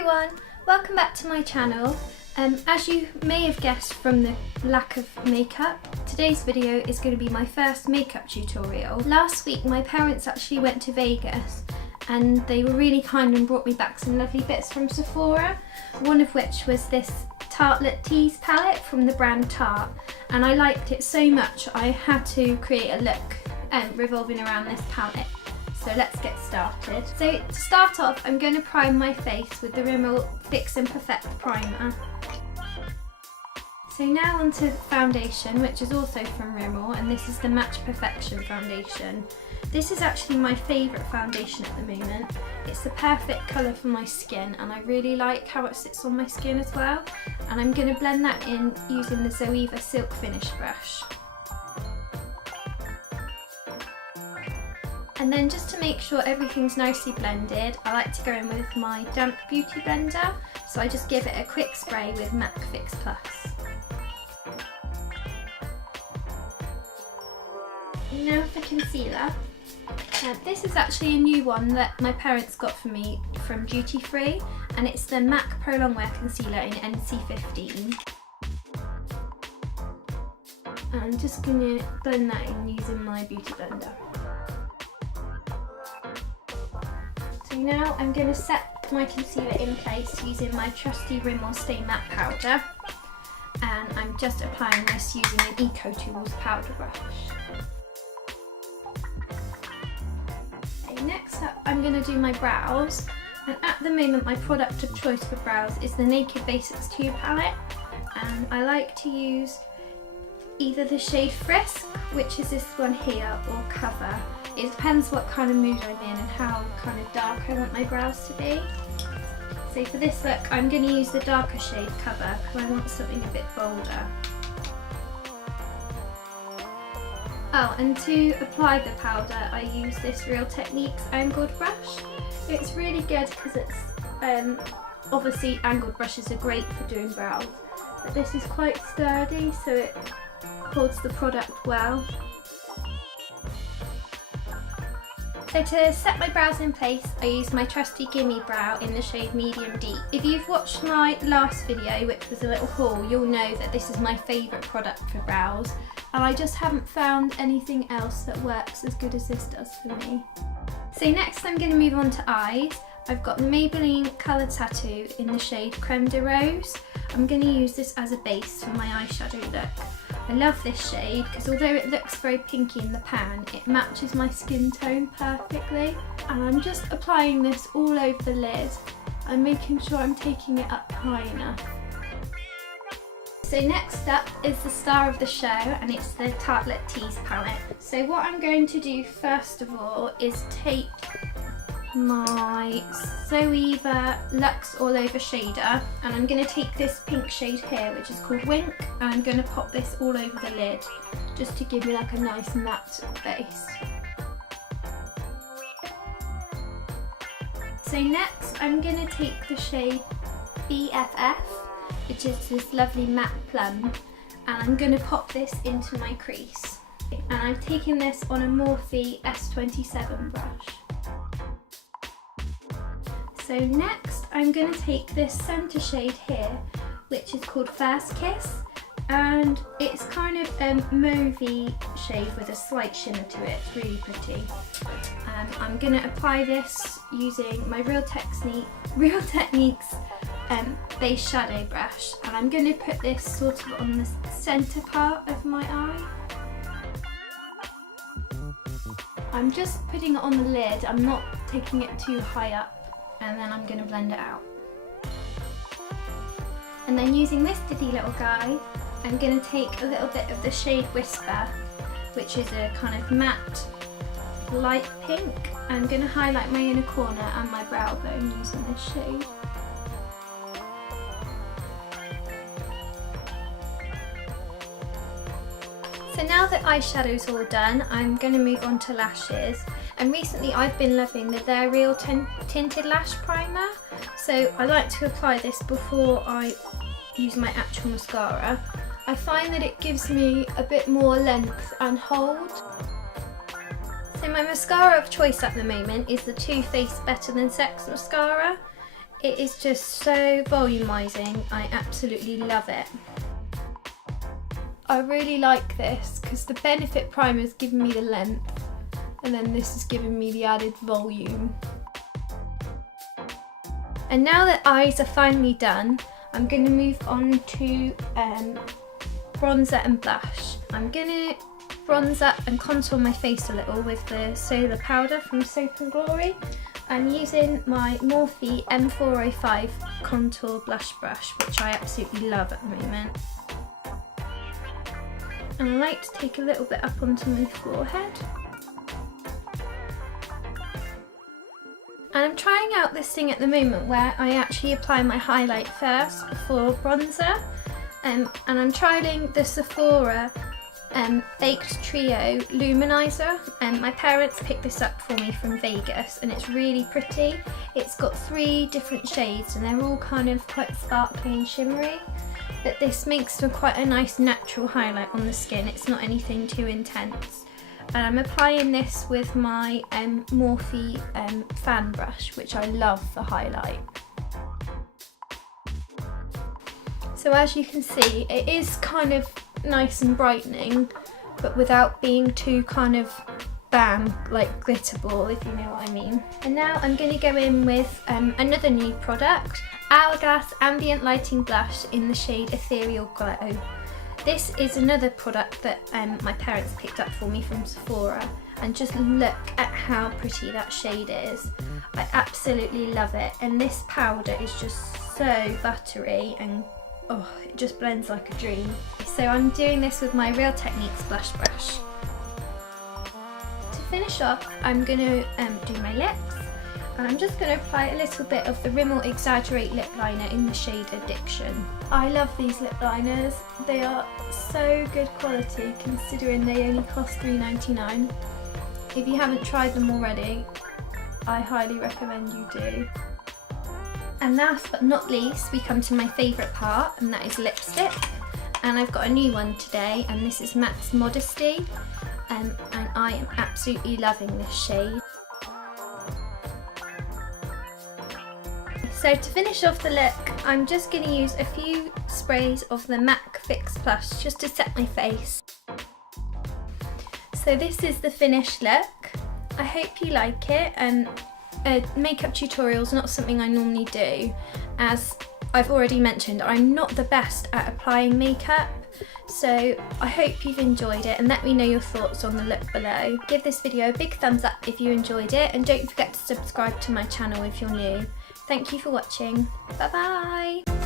everyone, welcome back to my channel. As you may have guessed from the lack of makeup, today's video is going to be my first makeup tutorial. Last week my parents actually went to Vegas and they were really kind and brought me back some lovely bits from Sephora, one of which was this Tartelette Tease palette from the brand Tarte, and I liked it so much I had to create a look revolving around this palette. So let's get started. So to start off, I'm going to prime my face with the Rimmel Fix and Perfect primer. So now onto foundation, which is also from Rimmel, and this is the Match Perfection foundation. This is actually my favourite foundation at the moment. It's the perfect colour for my skin and I really like how it sits on my skin as well. And I'm going to blend that in using the Zoeva Silk Finish brush. And then just to make sure everything's nicely blended, I like to go in with my damp beauty blender. So I just give it a quick spray with MAC Fix Plus. Now for concealer. This is actually a new one that my parents got for me from Duty Free, and it's the MAC Prolong Wear Concealer in NC15. And I'm just going to blend that in using my beauty blender. So now I'm going to set my concealer in place using my trusty Rimmel Stay Matte powder, and I'm just applying this using an Eco Tools powder brush. Okay, next up I'm going to do my brows, and at the moment my product of choice for brows is the Naked Basics 2 palette, and I like to use either the shade Frisk, which is this one here, or Cover. It depends what kind of mood I'm in and how kind of dark I want my brows to be. So for this look I'm going to use the darker shade Cover because I want something a bit bolder. Oh, and to apply the powder I use this Real Techniques angled brush. It's really good because it's, obviously angled brushes are great for doing brows, but this is quite sturdy so it holds the product well. So to set my brows in place, I use my trusty Gimme brow in the shade Medium Deep. If you've watched my last video, which was a little haul, you'll know that this is my favourite product for brows, and I just haven't found anything else that works as good as this does for me. So next I'm going to move on to eyes. I've got the Maybelline Colour Tattoo in the shade Creme de Rose. I'm going to use this as a base for my eyeshadow look. I love this shade because although it looks very pinky in the pan, it matches my skin tone perfectly. And I'm just applying this all over the lid and making sure I'm taking it up high enough. So next up is the star of the show, and it's the Tartelette Tease palette. So what I'm going to do first of all is take my Zoeva Luxe All Over Shader, and I'm going to take this pink shade here which is called Wink, and I'm going to pop this all over the lid just to give me like a nice matte base. So next I'm going to take the shade BFF, which is this lovely matte plum, and I'm going to pop this into my crease. And I'm taking this on a Morphe S27 brush. So next I'm going to take this centre shade here, which is called First Kiss, and it's kind of a mauvey shade with a slight shimmer to it. It's really pretty. I'm going to apply this using my Real Techniques base shadow brush, and I'm going to put this sort of on the centre part of my eye. I'm just putting it on the lid, I'm not taking it too high up, and then I'm going to blend it out. And then using this diddy little guy, I'm going to take a little bit of the shade Whisper, which is a kind of matte light pink. I'm going to highlight my inner corner and my brow bone using this shade. So now that eyeshadow's all done, I'm going to move on to lashes. And recently I've been loving the Ethereal Tinted Lash Primer. So I like to apply this before I use my actual mascara. I find that it gives me a bit more length and hold. So my mascara of choice at the moment is the Too Faced Better Than Sex mascara. It is just so volumizing. I absolutely love it. I really like this because the Benefit primer is giving me the length, and then this is giving me the added volume. And now that eyes are finally done, I'm going to move on to bronzer and blush. I'm going to bronze up and contour my face a little with the solar powder from Soap & Glory. I'm using my Morphe M405 contour blush brush, which I absolutely love at the moment. And I like to take a little bit up onto my forehead. And I'm trying out this thing at the moment where I actually apply my highlight first before bronzer. And I'm trialing the Sephora Baked Trio Luminizer. My parents picked this up for me from Vegas and it's really pretty. It's got 3 different shades and they're all kind of quite sparkly and shimmery. But this makes for quite a nice natural highlight on the skin. It's not anything too intense. And I'm applying this with my Morphe fan brush, which I love for highlight. So as you can see, it is kind of nice and brightening, but without being too kind of bam, like glitter ball, if you know what I mean. And now I'm going to go in with another new product, Hourglass Ambient Lighting Blush in the shade Ethereal Glow. This is another product that my parents picked up for me from Sephora, and just look at how pretty that shade is. I absolutely love it, and this powder is just so buttery and oh, it just blends like a dream. So I'm doing this with my Real Techniques blush brush. To finish off, I'm going to do my lips, and I'm just going to apply a little bit of the Rimmel Exaggerate lip liner in the shade Addiction. I love these lip liners. They are so good quality considering they only cost $3.99. If you haven't tried them already, I highly recommend you do. And last but not least, we come to my favourite part, and that is lipstick. And I've got a new one today, and this is Max Modesty, and I am absolutely loving this shade. So to finish off the look, I'm just going to use a few sprays of the MAC Fix Plus just to set my face. So this is the finished look. I hope you like it. A makeup tutorial is not something I normally do, as I've already mentioned, I'm not the best at applying makeup, so I hope you've enjoyed it and let me know your thoughts on the look below. Give this video a big thumbs up if you enjoyed it, and don't forget to subscribe to my channel if you're new. Thank you for watching. Bye bye!